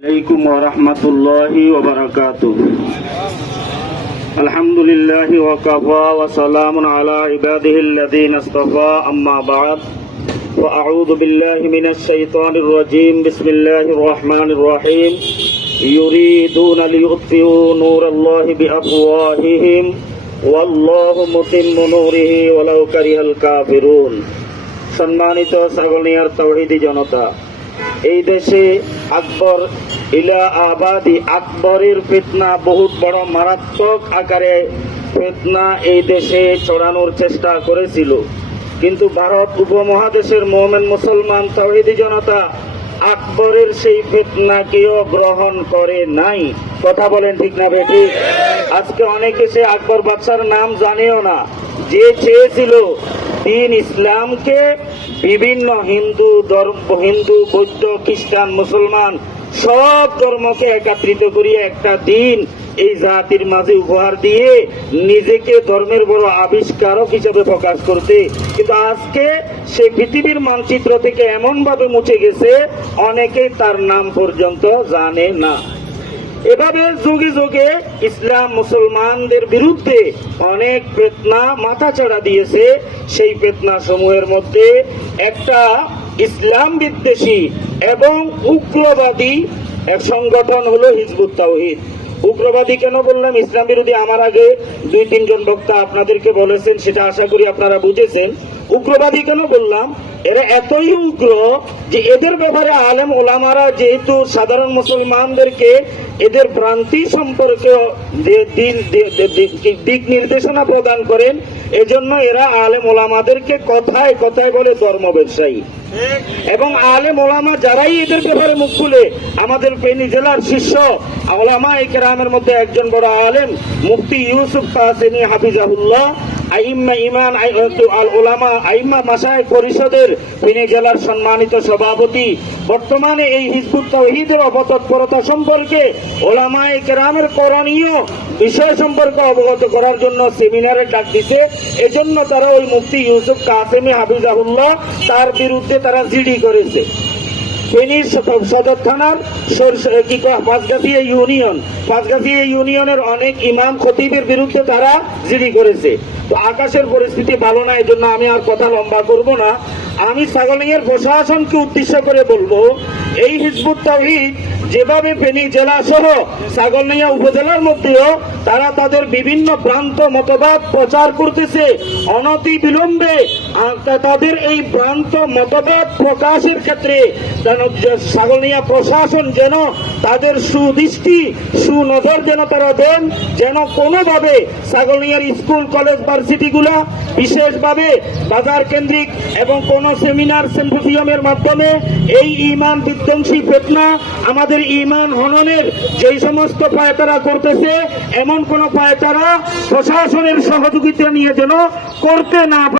عليكم ورحمة الله وبركاته. الحمد لله وكفى وسلام على عباده الذين اصطفى أما بعد فأعوذ بالله من الشيطان الرجيم. بسم الله الرحمن الرحيم. يريدون ليطفئوا نور الله بأفواههم والله متم نوره ولو كره الكافرون. সম্মানিত সাগনিয়ার তাওহীদি জনতা, এই দেশে আকবর ইলা আবাদি আকবরের ফিতনা বহুত বড় মারাত্মক আকারে ফিতনা এই দেশে ছড়ানোর চেষ্টা করেছিল, কিন্তু ভারত উপমহাদেশের মুমিন মুসলমান তাওহীদি জনতা আকবরের সেই ফিতনাকেও গ্রহণ করে নাই। কথা বলেন ঠিক না বেঠিক? আজকে অনেকে সে আকবর বাদশার নাম জানেও না, যে চেয়েছিল দিন ইসলামকে বিভিন্ন হিন্দু বৌদ্ধ খ্রিস্টান মুসলমান সব ধর্মকে একত্রিত করিয়ে একটা দিন এই জাতির মাঝে উপহার দিয়ে নিজেকে ধর্মের বড় আবিষ্কারক হিসেবে প্রকাশ করতে, কিন্তু আজকে সে পৃথিবীর মানচিত্র থেকে এমন ভাবে মুছে গেছে অনেকেই তার নাম পর্যন্ত জানে না। এভাবে যুগে যুগে ইসলাম মুসলমানদের বিরুদ্ধে অনেক ফিতনা মাথাচাড়া দিয়েছে। সেই ফিতনা সমূহের মধ্যে একটা ইসলাম বিদ্বেষী এবং উগ্রবাদী এক সংগঠন হলো হিজবুত তাওহীদ। উগ্রবাদী কেন বললাম? ইসলাম বিরোধী আমার আগে 2-3 জন বক্তা আপনাদেরকে বলেছেন, সেটা আশা করি আপনারা বুঝেছেন। উগ্রবাদী কেন বললাম? এরা এতই উগ্র যে এদের ব্যাপারে আলেম ওলামারা যেহেতু সাধারণ মুসলমানদেরকে এদের ভ্রান্তি সম্পর্কে দিক নির্দেশনা প্রদান করেন, এজন্য এরা আলেম ওলামাদেরকে কথায় কথায় বলে ধর্ম ব্যবসায়ী। এবং আলেম ওলামা যারাই এদের ব্যাপারে মুখ খুলে, আমাদের ফেনী জেলার শীর্ষ ওলামা ইকরামের মধ্যে একজন বড় আলেম মুফতি ইউসুফ কাসেমি হাফিজাহুল্লাহ, আইম্মা ইমান আল ওলামা আইম্মা মাশায়েখ পরিষদের ফেনী জেলার সম্মানিত সভাপতি, বর্তমানে এই হিজবুত তাওহীদের অপতৎপরতা সম্পর্কে ওলামায়ে কেরামের করণীয় বিষয় সম্পর্কে অবগত করার জন্য সেমিনারে ডাক দিতে, এজন্য তারা ওই মুফতি ইউসুফ কাসেমি হাফিজাহুল্লাহ তার বিরুদ্ধে তারা জিডি করেছে। ফেনীর সদর থানার পাঁচগাছিয়া ইউনিয়নের অনেক ইমাম খতিবের বিরুদ্ধে তারা জিডি করেছে। তো আকাশের পরিস্থিতি ভালো না, এজন্য আমি আর কথা লম্বা করব না। আমি ছাগলনাইয়ার প্রশাসনকে উদ্দেশ্য করে বলবো, এই হিজবুত তাওহীদ যেভাবে ফেনী জেলা সহ ছাগলনাইয়া উপজেলার মধ্যেও তারা তাদের বিভিন্ন ভ্রান্ত মতবাদ প্রচার করতেছে, অনতি বিলম্বে তাদের এই ভ্রান্ত মতবাদ প্রকাশের ক্ষেত্রে ছাগলনাইয়া প্রশাসন যেন তাদের সুনজর যেন তারা দেন, যেন কোনোভাবে ছাগলনাইয়ার স্কুল কলেজ ভার্সিটিগুলা বিশেষভাবে বাজার কেন্দ্রিক এবং কোন সেমিনার সিম্পোজিয়ামের মাধ্যমে এই ঈমান বিধ্বংসী ফিতনা আমাদের ঈমান হননের যেই সমস্ত পায়তারা করতেছে, এমন কোন পায়তারা প্রশাসনের সহযোগিতা নিয়ে যেন করতে না